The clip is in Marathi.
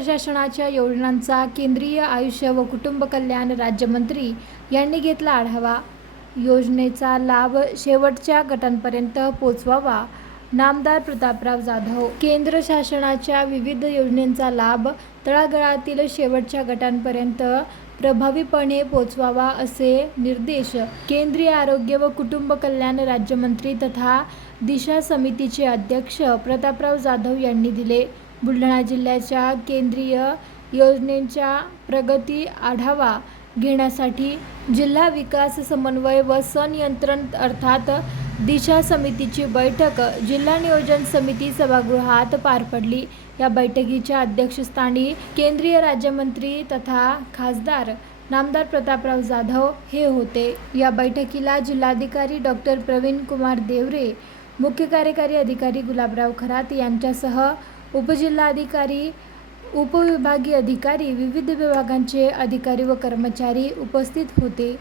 केंद्र शासनाच्या योजनांचा केंद्रीय आयुष्य व कुटुंब कल्याण राज्यमंत्री यांनी घेतला आढावा। योजनेचा लाभ शेवटच्या गटांपर्यंत पोहोचवावा। नामदार प्रतापराव जाधव। केंद्र शासनाच्या विविध योजनांचा लाभ तळागाळातील शेवटच्या गटांपर्यंत प्रभावीपणे पोहोचवावा असे निर्देश केंद्रीय आरोग्य व कुटुंब कल्याण राज्यमंत्री तथा दिशा समितीचे अध्यक्ष प्रतापराव जाधव यांनी दिले। बुलढाणा जिल्ह्याच्या केंद्रीय योजनेच्या प्रगती आढावा घेण्यासाठी जिल्हा विकास समन्वय व संनियंत्रण अर्थात दिशा समितीची बैठक जिल्हा नियोजन समिती सभागृहात पार पडली। या बैठकीच्या अध्यक्षस्थानी केंद्रीय राज्यमंत्री तथा खासदार नामदार प्रतापराव जाधव हे होते। या बैठकीला जिल्हाधिकारी डॉक्टर प्रवीण कुमार देवरे, मुख्य कार्यकारी अधिकारी गुलाबराव खरात यांच्यासह उपजिल्हाधिकारी, उपविभागीय अधिकारी, विविध विभागांचे अधिकारी व कर्मचारी उपस्थित होते।